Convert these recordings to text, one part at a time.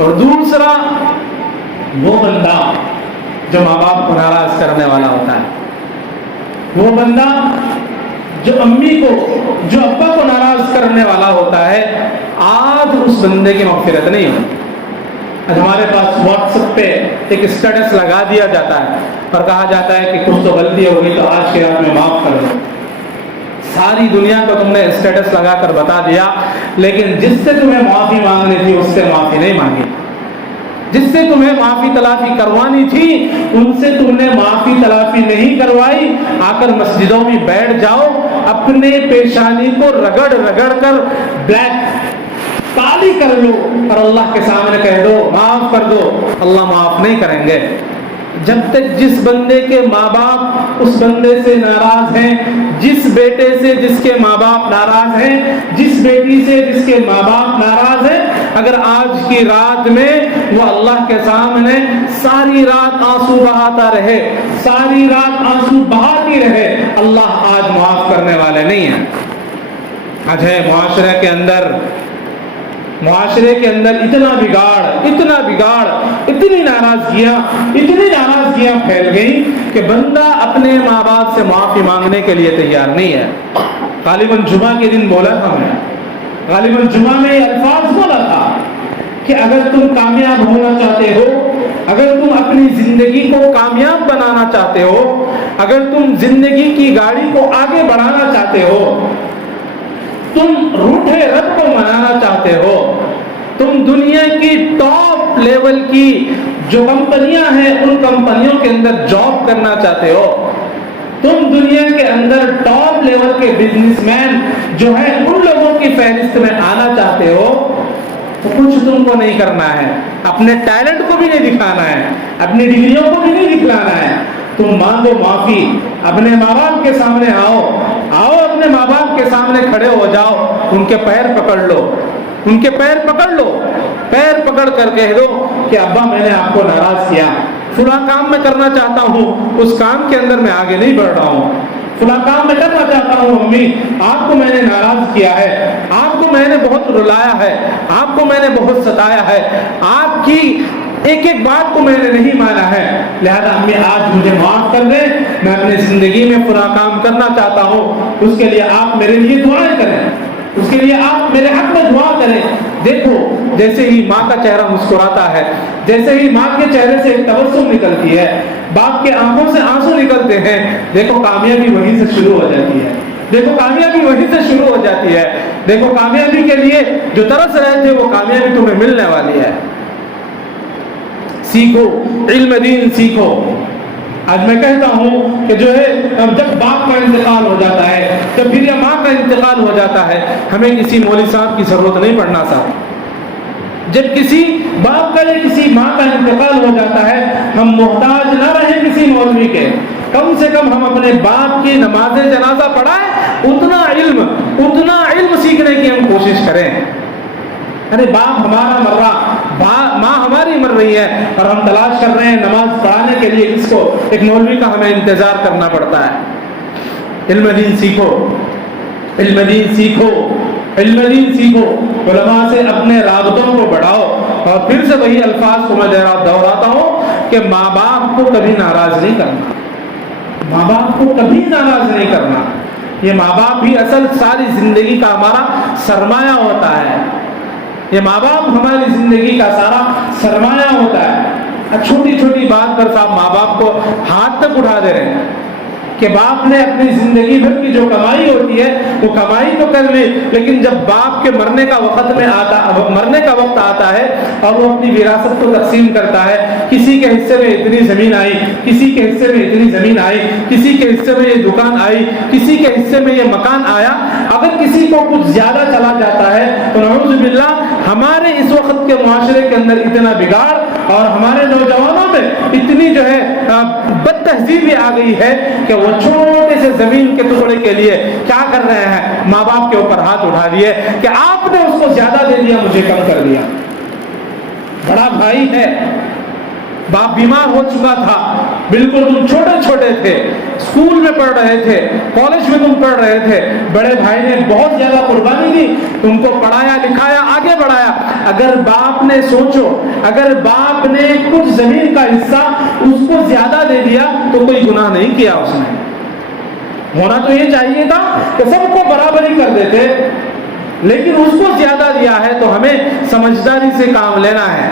اور دوسرا وہ بندہ جو ماں باپ کو ناراض کرنے والا ہوتا ہے، وہ بندہ جو امی کو، جو ابا کو ناراض کرنے والا ہوتا ہے، آج اس بندے کی مغفرت نہیں ہوتی۔ آج ہمارے پاس واٹس ایپ پہ ایک اسٹیٹس لگا دیا جاتا ہے اور کہا جاتا ہے کہ کچھ تو غلطی ہو گئی تو آج کی رات میں معاف کر دو۔ ساری دنیا کو تم نے اسٹیٹس لگا کر بتا دیا، لیکن جس سے تمہیں معافی مانگنی تھی اس سے معافی نہیں مانگی، جس سے تمہیں معافی تلافی کروانی تھی ان سے تم نے معافی تلافی نہیں کروائی۔ آ کر مسجدوں میں بیٹھ جاؤ، اپنے پیشانی کو رگڑ رگڑ کر بلیک کالی کر لو اور اللہ کے سامنے کہہ دو معاف کر دو، اللہ معاف نہیں کریں گے۔ جب تک جس بندے کے ماں باپ اس بندے سے ناراض ہیں، جس بیٹے سے جس کے ماں باپ ناراض ہیں، جس بیٹی سے جس کے ماں باپ ناراض ہیں، اگر آج کی رات میں وہ اللہ کے سامنے ساری رات آنسو بہاتا رہے، ساری رات آنسو بہاتی رہے، اللہ آج معاف کرنے والے نہیں ہیں۔ آج ہے معاشرے کے اندر اتنا بگاڑ، اتنی ناراضگیاں پھیل گئی کہ بندہ اپنے ماں باپ سے معافی مانگنے کے لیے تیار نہیں ہے۔ غالباً جمعہ کے دن بولا تھا میں، غالباً جمعہ میں یہ الفاظ بولا تھا کہ اگر تم کامیاب ہونا چاہتے ہو، اگر تم اپنی زندگی کو کامیاب بنانا چاہتے ہو، اگر تم زندگی کی گاڑی کو آگے بڑھانا چاہتے ہو، تم روٹھے رب کو منانا چاہتے ہو، تم دنیا کی ٹاپ لیول کی جو کمپنیاں ہیں ان کمپنیوں کے اندر جاب کرنا چاہتے ہو، تم دنیا کے اندر ٹاپ لیول کے بزنس مین جو ہیں ان لوگوں کی فہرست میں آنا چاہتے ہو، تو کچھ تم کو نہیں کرنا ہے، اپنے ٹیلنٹ کو بھی نہیں دکھانا ہے، اپنی ڈگریوں کو بھی نہیں دکھلانا ہے، تم مانگو معافی، اپنے ماں باپ کے سامنے آؤ اپنے ماں باپ کے سامنے کھڑے ہو جاؤ، ان کے پیر پکڑ لو، پیر پکڑ کر کہہ دو کہ ابا میں نے آپ کو ناراض کیا، فلاں کام میں کرنا چاہتا ہوں، اس کام کے اندر میں آگے نہیں بڑھ رہا ہوں، فلاں کام میں کرنا چاہتا ہوں، امی آپ کو میں نے ناراض کیا ہے، آپ کو میں نے بہت رلایا ہے، آپ کو میں نے بہت ستایا ہے، آپ کی ایک ایک بات کو میں نے نہیں مانا ہے، لہذا امی آج مجھے معاف کر دیں، میں اپنی زندگی میں پورا کام کرنا چاہتا ہوں، اس کے لیے آپ میرے لیے دعائیں کریں، اس کے لیے آپ میرے حق میں دعا کریں۔ دیکھو جیسے ہی ماں کا چہرہ مسکراتا ہے، جیسے ہی ماں کے چہرے سے ایک تبسم نکلتی ہے، باپ کے آنکھوں سے آنسو نکلتے ہیں، دیکھو کامیابی وہیں سے شروع ہو جاتی ہے، دیکھو کامیابی وہیں سے شروع ہو جاتی ہے، دیکھو کامیابی کے لیے جو ترس رہے تھے وہ کامیابی تمہیں ملنے والی ہے۔ سیکھو، علم دین سیکھو۔ آج میں کہتا ہوں کہ جو ہے جب باپ کا انتقال ہو جاتا ہے، جب پھر یا ماں کا انتقال ہو جاتا ہے، ہمیں کسی مولوی صاحب کی ضرورت نہیں پڑنا صاحب۔ جب کسی باپ کا یا کسی ماں کا انتقال ہو جاتا ہے، ہم محتاج نہ رہیں کسی مولوی کے، کم سے کم ہم اپنے باپ کی نماز جنازہ پڑھائیں، اتنا علم سیکھنے کی ہم کوشش کریں۔ ارے باپ ہمارا مر رہا، ماں ہماری مر رہی ہے اور ہم تلاش کر رہے ہیں نماز پڑھانے کے لیے اس کو ایک مولوی کا ہمیں انتظار کرنا پڑتا ہے۔ علم دین سیکھو، علم دین سیکھو، علم دین سیکھو، علماء سے اپنے رابطوں کو بڑھاؤ۔ اور پھر سے وہی الفاظ کو میں دہراتا ہوں کہ ماں باپ کو کبھی ناراض نہیں کرنا، ماں باپ کو کبھی ناراض نہیں کرنا۔ یہ ماں باپ بھی اصل ساری زندگی کا ہمارا سرمایہ ہوتا ہے، یہ ماں باپ ہماری زندگی کا سارا سرمایہ ہوتا ہے۔ چھوٹی چھوٹی بات پر صاحب ماں باپ کو ہاتھ تک اٹھا دے رہے ہیں کہ باپ نے اپنی زندگی بھر کی جو کمائی ہوتی ہے وہ کمائی تو کر لی، لیکن جب باپ کے مرنے کا وقت آتا ہے اور وہ اپنی وراثت کو تقسیم کرتا ہے، کسی کے حصے میں اتنی زمین آئی، کسی کے حصے میں اتنی زمین آئی، کسی کے حصے میں یہ دکان آئی، کسی کے حصے میں یہ مکان آیا، اگر کسی کو کچھ زیادہ چلا جاتا ہے تو نعوذ باللہ ہمارے اس وقت کے معاشرے کے اندر اتنا بگاڑ اور ہمارے نوجوانوں میں اتنی جو ہے بد تہذیبی آ گئی ہے کہ وہ چھوٹے سے زمین کے ٹکڑے کے لیے کیا کر رہے ہیں، ماں باپ کے اوپر ہاتھ اٹھا دیے کہ آپ نے اس کو زیادہ دے دیا، مجھے کم کر دیا۔ بڑا بھائی ہے، باپ بیمار ہو چکا تھا، بالکل تم چھوٹے چھوٹے تھے، اسکول میں پڑھ رہے تھے، کالج میں تم پڑھ رہے تھے، بڑے بھائی نے بہت زیادہ قربانی دی، تم کو پڑھایا لکھایا آگے بڑھایا۔ اگر باپ نے سوچو، اگر باپ نے کچھ زمین کا حصہ اس کو زیادہ دے دیا تو کوئی گناہ نہیں کیا اس نے، ہونا تو یہ چاہیے تھا کہ سب کو برابری کر دیتے، لیکن اس کو زیادہ دیا ہے تو ہمیں سمجھداری سے کام لینا ہے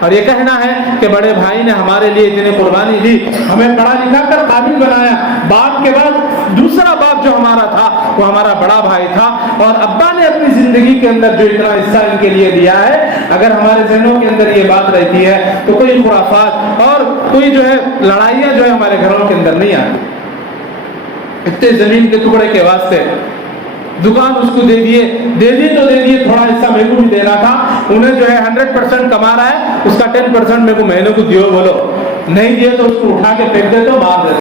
اور یہ کہنا ہے کہ بڑے بھائی نے ہمارے لیے اتنی قربانی دی، ہمیں پڑھا لکھا کر قابل بنایا۔ باپ کے بعد دوسرا باپ جو ہمارا تھا وہ ہمارا بڑا بھائی تھا، اور ابا نے اپنی زندگی کے اندر جو اتنا حصہ ان کے لیے دیا ہے، اگر ہمارے ذہنوں کے اندر یہ بات رہتی ہے تو کوئی خرافات اور کوئی جو ہے لڑائیاں جو ہے ہمارے گھروں کے اندر نہیں آتی۔ اتنے زمین کے ٹکڑے کے واسطے دکان اس کو دے دیے تو دے دیے، تھوڑا حصہ میرے کو بھی دینا تھا، انہیں جو ہے 100% کما رہا ہے، اس کا 10% میرے کو مہینے کو دیو، بولو نہیں دیے تو اس کو اٹھا کے پھینک دے تو مار دے۔